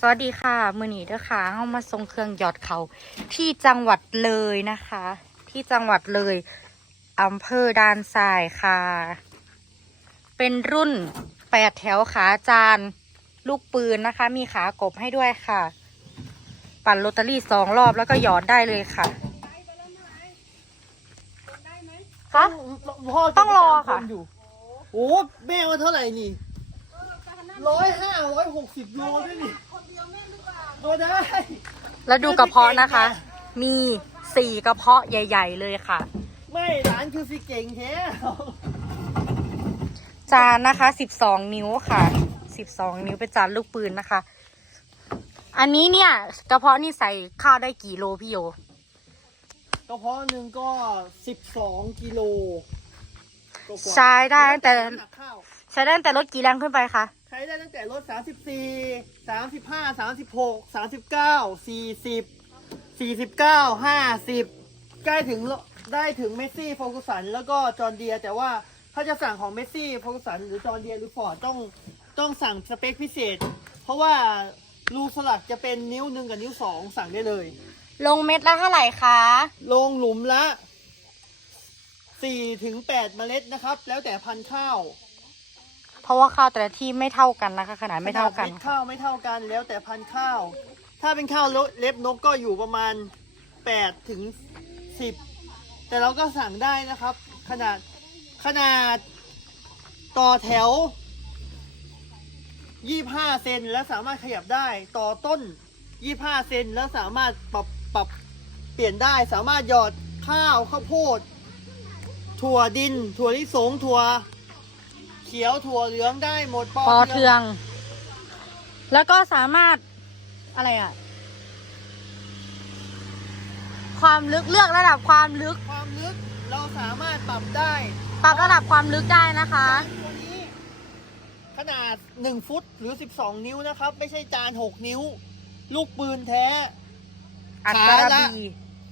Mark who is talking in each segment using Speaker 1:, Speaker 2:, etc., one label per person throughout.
Speaker 1: สวัสดีค่ะ มือหนีเด้อค่ะเข้ามาส่งเครื่องหยอดเขาที่จังหวัดเลยนะคะ ที่จังหวัดเลยอำเภอดานทรายค่ะ เป็นรุ่นแปดแถวขาจานลูกปืนนะคะ มีขากบให้ด้วยค่ะ ปั่นโรตารี่สองรอบแล้วก็หยอดได้เลยค่ะคะ
Speaker 2: พ่อ
Speaker 1: ต้องรอค่ะ
Speaker 2: จตามนอยู่ โอ้แม่ว่าเท่าไหร่นี่ร้อยห้าร้อยหกสิบโลด้วยนี่ ก็ได้
Speaker 1: แล้วดูกระเพาะนะคะ มีสี่กระเพาะใหญ่ ๆ เลยค่ะ
Speaker 2: ไม่ร้านคือสิเก่งแท้
Speaker 1: จานนะคะสิบสองนิ้วค่ะสิบสองนิ้วเป็นจานลูกปืนนะคะ อันนี้เนี่ยกระเพาะนี่ใส่ข้าวได้กี่โลพี่โย
Speaker 2: กระเพาะหนึ่งก็สิบสองกิโลกว่าๆ
Speaker 1: ใช้ได้ตั้งแต่
Speaker 2: หนักข้าว
Speaker 1: ใช้ได้ตั้งแต่รถกี่แรงขึ้นไปคะ
Speaker 2: ใช้ได้ตั้งแต่รถสามสิบสี่สามสิบห้าสามสิบหกสามสิบเก้าสี่สิบสี่สิบเก้าห้าสิบใกล้ถึงได้ถึงเมสซี่โฟกุสันแล้วก็จอร์นเดีย แต่ว่าถ้าจะสั่งของเมสซี่โฟกุสันหรือจอร์นเดียหรือฟอร์ดต้องต้องสั่งสเปคพิเศษ เพราะว่ารูสลักจะเป็นนิ้วหนึ่งกับนิ้วสองสั่งได้เลย
Speaker 1: ลงเม็ดละเท่าไหร่คะ
Speaker 2: ลงหลุมละสี่ถึงแปดเมล็ดนะครับ แล้วแต่พันธุ์ข้าว
Speaker 1: เพ ราะว่าข้าวแต่ละที่ไม่เท่ากันนะคะ ขนาดไม่เท่ากัน
Speaker 2: ขดม็ดข้าวไม่เท่ากันแล้วแต่พันธุ์ข้าว ถ้าเป็นข้าวเล็บนกก็อยู่ประมาณแปดถึงสิบแต่เราก็สั่งได้นะครับ ขนาดขนาดต่อแถวยี่ห้าเซนแล้วสามารถขยับได้ต่อต้นยี่ห้าเซนแล้วสามารถปรับปรับเปลี่ยนได้สามารถหยอดข้าวข้าวโพด ถั่วดิน ถั่วลิสงถั่ว เขียวถั่วเหลืองได้หมด
Speaker 1: ปอเทือง แล้วก็สามารถอะไรอะความลึกเลือกระดับความลึก
Speaker 2: ความลึกเราสามารถปรับได้
Speaker 1: ปรับระดับความลึกได้นะคะ
Speaker 2: จานตัวนี้ ขนาด 1 ฟุตหรือ 12 นิ้วนะครับ ไม่ใช่จาน 6 นิ้ว ลูกปืนแท้
Speaker 1: อัต
Speaker 2: ขา
Speaker 1: รา
Speaker 2: ละ
Speaker 1: บี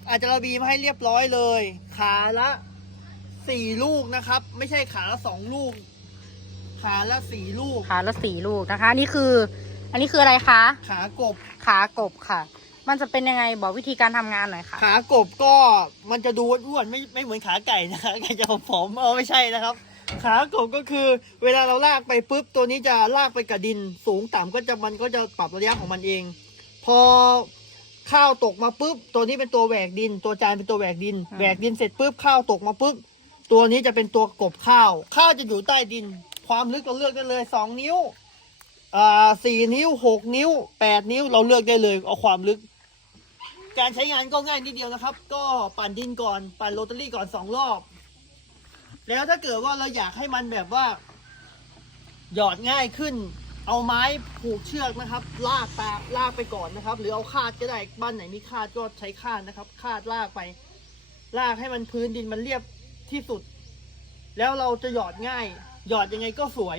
Speaker 2: อาจจะระบีมาให้เรียบร้อยเลย ขาละ 4 ลูกนะครับ ไม่ใช่ขาละ 2 ลูก ขาละ4ลูก
Speaker 1: ขาละสี่ลูกนะคะ นี่คือ อันนี้คืออะไรคะ
Speaker 2: ขากบ
Speaker 1: ขากบค่ะ มันจะเป็นยังไงบอกวิธีการทำงานหน่อยค่ะ
Speaker 2: ขากบก็มันจะดูอ้วนๆไม่ไม่เหมือนขาไก่นะขาไก่จะผอมๆเออไม่ใช่นะครับ ขากบก็คือเวลาเราลากไปปุ๊บตัวนี้จะลากไปกับดิน สูงต่ำก็จะมันก็จะปรับระยะของมันเอง พอข้าวตกมาปุ๊บตัวนี้เป็นตัวแหวกดิน ตัวจานเป็นตัวแหวกดิน
Speaker 1: อืม
Speaker 2: แหวกดินเสร็จปุ๊บข้าวตกมาปุ๊บตัวนี้จะเป็นตัวกบข้าว ข้าวจะอยู่ใต้ดิน ความลึกเราเลือกได้เลยสองนิ้วอ่าสี่นิ้วหกนิ้วแปดนิ้วเราเลือกได้เลยเอาความลึก การใช้งานก็ง่ายนิดเดียวนะครับ ก็ปั่นดินก่อนปั่นโรตารี่ก่อนสองรอบ แล้วถ้าเกิดว่าเราอยากให้มันแบบว่า หยอดง่ายขึ้น เอาไม้ผูกเชือกนะครับ ลากตาลากไปก่อนนะครับ หรือเอาคาดก็ได้บ้านไหนมีคาดก็ใช้คาดนะครับ คาดลากไป ลากให้มันพื้นดินมันเรียบที่สุด แล้วเราจะหยอดง่าย หยอดยังไงก็สวย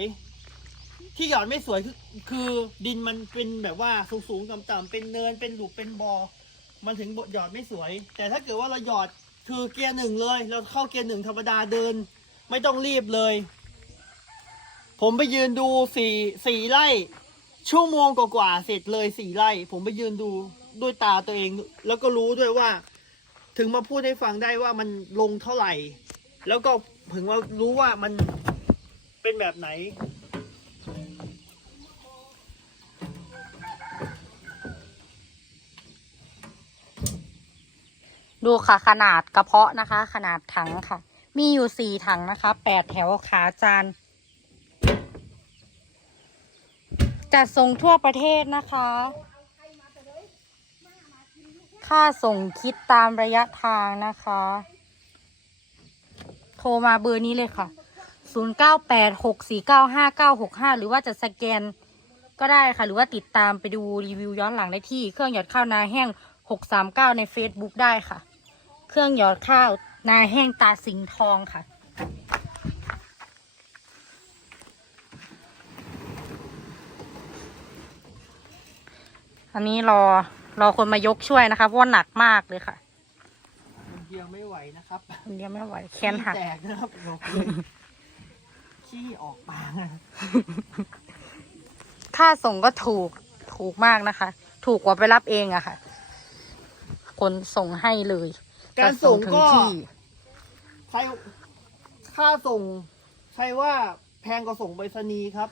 Speaker 2: ที่หยอดไม่สวยคือคือดินมันเป็นแบบว่าสูงๆต่ำๆเป็นเนินเป็นหลุมเป็นบอ่อมันถึงหยอดไม่สวย แต่ถ้าเกิดว่าเราหยอดคือเกียร์หนึ่งเลย เราเข้าเกียร์หนึ่งธรรมดาเดิน ไม่ต้องรีบเลย ผมไปยืนดูสี่สี่ไร่ชั่วโมงกว่าๆเสร็จเลยสี่ไร่ผมไปยืนดูด้วยตาตัวเอง แล้วก็รู้ด้วยว่า ถึงมาพูดให้ฟังได้ว่ามันลงเท่าไหร่ แล้วก็ถึงว่ารู้ว่ามัน เป็นแบบไหน
Speaker 1: ดูค่ะขนาดกระเพาะนะคะ ขนาดถังค่ะ มีอยู่สี่ถังนะคะแปดแถวขาจานจัดส่งทั่วประเทศนะคะ ค่าส่งคิดตามระยะทางนะคะ โทรมาเบอร์นี้เลยค่ะ 0986495965หรือว่าจะสแกนก็ได้ค่ะ หรือว่าติดตามไปดูรีวิวย้อนหลังได้ที่เครื่องหยอดข้าวนาแห้ง639ใน Facebook ได้ค่ะ เครื่องหยอดข้าวนาแห้งตาสิงห์ทองค่ะอันนี้รอรอคนมายกช่วยนะคะเพราะว่าหนักมากเลยค่ะ
Speaker 2: คนเดียวไม่ไหวนะครับ
Speaker 1: คนเดียวไม่ไหวแขนหัก
Speaker 2: ขี้แตกนะครับบอกเลย ขี้ออกปากนะครับ
Speaker 1: ค่าส่งก็ถูกถถูกมากนะคะ ถูกกว่าไปรับเองอะค่ะ คนส่งให้เลย
Speaker 2: การส่ง
Speaker 1: จะถึง
Speaker 2: ก็
Speaker 1: ที่
Speaker 2: ใช้ค่าส่ง ใช่ว่าแพงกว่าส่งไปรษณีย์ครับ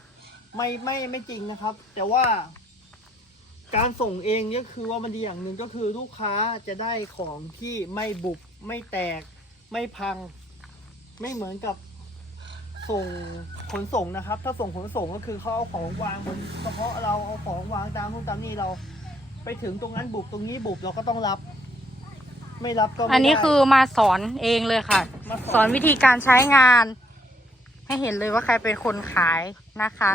Speaker 2: ไม่ไม่ไม่จริงนะครับ แต่ว่า การส่งเองเนี่ยคือว่ามันดีอย่างหนึ่งก็คือลูกค้าจะได้ของที่ไม่บุบไม่แตก ไม่พัง ไม่เหมือนกับ ส่งขนส่งนะครับ ถ้าส่งขนส่งก็คือเขาเอาของวางบนกระเพาะเราเอาของวางตามนู่นตามนี่เรา ไปถึงตรงนั้นบุบตรงนี้บุบเราก็ต้องรับ ไม่รับก็ไม่ได้
Speaker 1: อันนี้คือมาสอนเองเลยค่ะ
Speaker 2: มา
Speaker 1: สอนวิธีการใช้งาน ให้เห็นเลยว่าใครเป็นคนขายนะคะ